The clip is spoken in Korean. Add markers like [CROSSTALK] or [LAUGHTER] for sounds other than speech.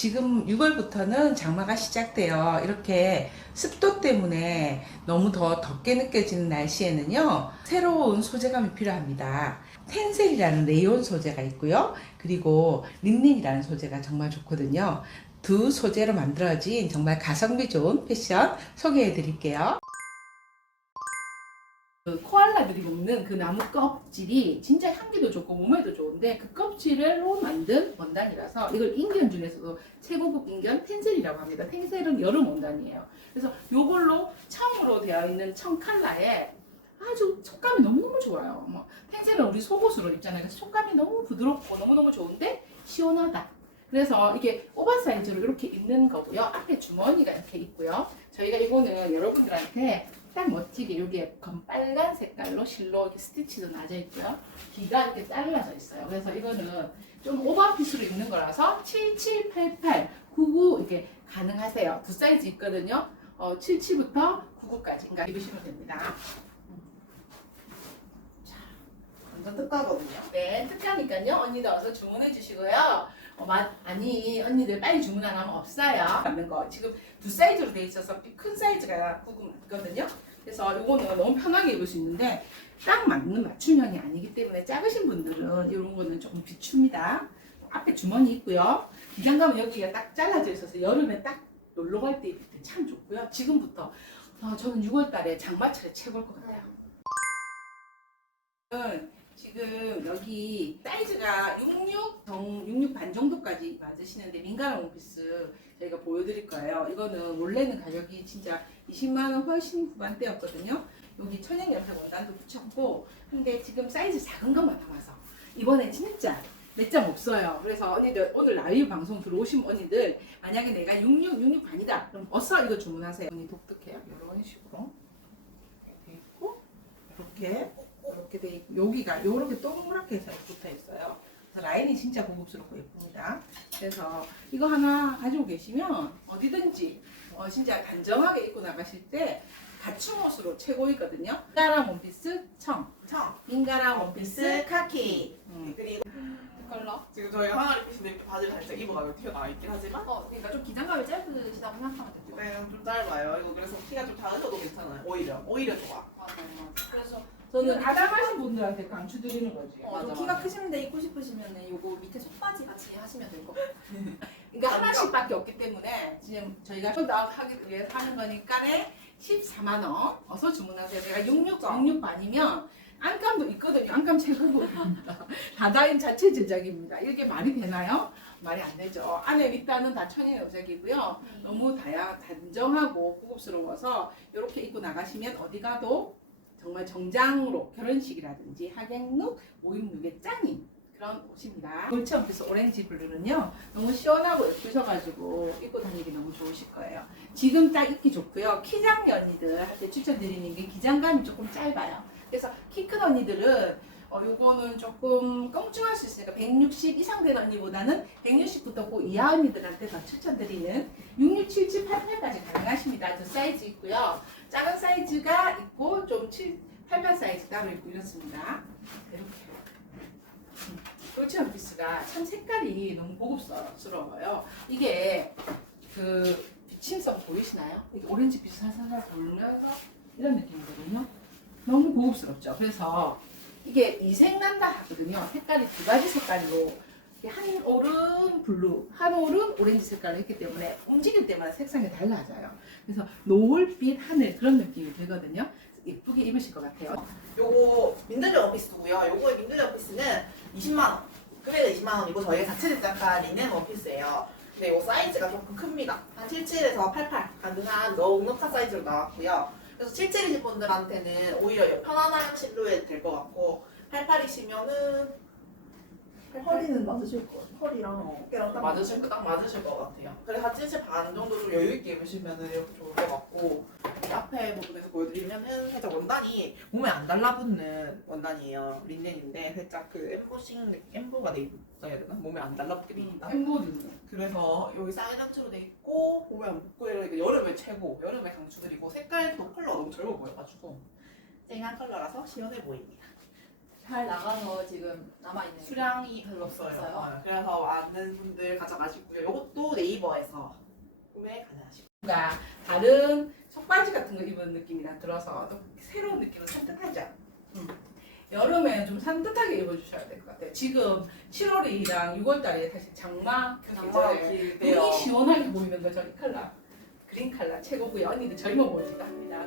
지금 6월부터는 장마가 시작돼요. 이렇게 습도 때문에 너무 더 덥게 느껴지는 날씨에는요, 새로운 소재감이 필요합니다. 텐셀이라는 레이온 소재가 있고요. 그리고 린넨이라는 소재가 정말 좋거든요. 두 소재로 만들어진 정말 가성비 좋은 패션 소개해 드릴게요. 그 코알라들이 먹는 그 나무 껍질이 진짜 향기도 좋고 몸에도 좋은데 그 껍질로 만든 원단이라서 이걸 인견 중에서도 최고급 인견 텐셀이라고 합니다. 텐셀은 여름 원단이에요. 그래서 요걸로 청으로 되어 있는 청 칼라에 아주 촉감이 너무너무 좋아요. 뭐 텐셀은 우리 속옷으로 입잖아요. 그래서 촉감이 너무 부드럽고 너무너무 좋은데 시원하다. 그래서 이게 오버사이즈로 이렇게 입는 거고요. 앞에 주머니가 이렇게 있고요. 저희가 이거는 여러분들한테 딱 멋지게 여기에 검빨간 색깔로 실로 이렇게 스티치도 나져 있고요. 귀가 이렇게 잘라져 있어요. 그래서 이거는 좀 오버핏으로 입는 거라서 7788, 99 이렇게 가능하세요. 두 사이즈 있거든요. 어, 77부터 99까지 그러니까 입으시면 됩니다. 완전 특가거든요. 네, 특가니까요. 언니들 어서 주문해 주시고요. 어, 마, 아니, 언니들 빨리 주문 안 하면 없어요. 맞는 거. 지금 두 사이즈로 돼 있어서 큰 사이즈가 구금이거든요. 그래서 이거는 너무 편하게 입을 수 있는데 딱 맞는 맞춤형이 아니기 때문에 작으신 분들은 이런 거는 조금 비춥니다. 앞에 주머니 있고요. 기장감은 여기가 딱 잘라져 있어서 여름에 딱 놀러 갈 때 입을 때 참 좋고요. 지금부터 어, 저는 6월 달에 장마철에 최고일 것 같아요. 은 지금 여기 사이즈가 66, 정, 66 반 정도까지 맞으시는데 민감한 원피스 저희가 보여드릴 거예요. 이거는 원래는 가격이 진짜 20만 원 훨씬 후반대였거든요. 여기 천연 염색 원단도 붙였고 근데 지금 사이즈 작은 것만 남아서 이번에 진짜 몇장 없어요. 그래서 언니들 오늘 라이브 방송 들어오신 언니들 만약에 내가 66, 66 반이다 그럼 어서 이거 주문하세요. 언니 독특해요. 이런 식으로 돼 있고 이렇게 이렇게 돼 여기가 요렇게 동그랗게 해서 붙어 있어요. 그래서 라인이 진짜 고급스럽고 예쁩니다. 그래서 이거 하나 가지고 계시면 어디든지 어, 진짜 단정하게 입고 나가실 때 갖춤 옷으로 최고이거든요. 민가랑 원피스 청, 청, 민가랑 원피스 카키. 음. 그리고 컬러? 지금 저희 하나를 입으시는데 이렇게 바지를 살짝 입어가지고 튀어나와 있긴 하지만 어, 그러니까 좀 기장감이 짧으시다고 생각하면 되죠. 그때는 좀 짧아요. 이거 그래서 키가 좀 작으셔도 괜찮아요. 오히려 오히려 좋아. 맞아, 맞아. 그래서 저는 아담하신 분들한테 강추드리는 거지. 어, 좀 맞아, 키가 맞아. 크신데 입고 싶으시면 요거 밑에 속바지 같이 하시면 될 것 같아요. [LAUGHS] 그러니까 하나씩밖에 없기 때문에 지금 저희가 홀드아웃 하기 위해서 하는 거니까네 14만 원 어서 주문하세요. 제가 66, 66 반이면 안감도 있거든요. 안감 최고급입니다. [LAUGHS] 다다인 자체 제작입니다. 이게 말이 되나요? 말이 안 되죠. 안에 밑단은 다 천연 염색이고요. 너무 다양 단정하고 고급스러워서 이렇게 입고 나가시면 어디 가도 정말 정장으로 결혼식이라든지 하객룩, 모임룩의 짱인 그런 옷입니다. 골치 원피스 오렌지 블루는요 너무 시원하고 예쁘셔가지고 입고 다니기 너무 좋으실 거예요. 지금 딱 입기 좋고요. 키장 언니들한테 추천드리는 게 기장감이 조금 짧아요. 그래서 키 큰 언니들은 어, 요거는 조금 껑충할 수 있으니까 160 이상 된 언니보다는 160부터 그 이하 언니들한테 더 추천드리는 66, 77, 88까지 가능하십니다. 두 사이즈 있고요. 작은 사이즈가 있고 좀 7, 88 사이즈 따로 있고 이렇습니다. 이렇게. 돌체 원피스가 참 색깔이 너무 고급스러워요. 이게 그 비침성 보이시나요? 이게 오렌지 빛이 살살살 돌면서 이런 느낌이거든요. 너무 고급스럽죠. 그래서 이게 이색 난다 하거든요. 색깔이 두 가지 색깔로 한 올은 블루, 한 올은 오렌지 색깔로 했기 때문에 움직일 때마다 색상이 달라져요. 그래서 노을빛 하늘 그런 느낌이 들거든요. 예쁘게 입으실 것 같아요. 요거 민들레 원피스고요. 요거의 민들레 원피스는 20만 원. 금액은 20만 원이고 저희가 자체 제작한 리넨 원피스예요. 근데 요 사이즈가 조금 큽니다. 한 77에서 88 가능한 넉넉한 사이즈로 나왔고요. 그래서 77이신 분들한테는 오히려 편안한 실루엣 될 것 같고 88이시면은 허리는 맞으실 것 같아요. 허리랑 어깨랑 딱 맞으실 딱 맞으실 것 같아요. 그래서 한 70반 정도 좀 여유 있게 입으시면은 이렇게 좋을 것 같고 이 앞에 부분에서 보여드리면은 살짝 원단이 몸에 안 달라붙는 원단이에요. 린넨인데 살짝 그 엠보싱 느- 엠보가 돼 있어야 되나? 몸에 안 달라붙게 돼 있다. 햄버거는 그래서 여기 사이드처로 돼 있고 몸에 안 붙고 이러니까 여름에 최고. 여름에 강추드리고 색깔도 컬러가 너무 젊어 보여가지고 쨍한 컬러라서 시원해 보입니다. 잘 나가서 지금 남아 있는 수량이 별로 없어요. 없어요. 어, 그래서 많은 분들 가져가시고요. 이것도 네이버 뭔가 다른 속바지 같은 거 입은 느낌이 나 들어서 또 새로운 느낌은 산뜻하죠. 음. 여름에 좀 산뜻하게 입어주셔야 될 것 같아요. 지금 7월이랑 6월달에 사실 장마 장마가 계절에. 눈이 시원하게 보이는 거 저기 컬러 그린 컬러 최고고요. 언니들 젊어 보인다 합니다.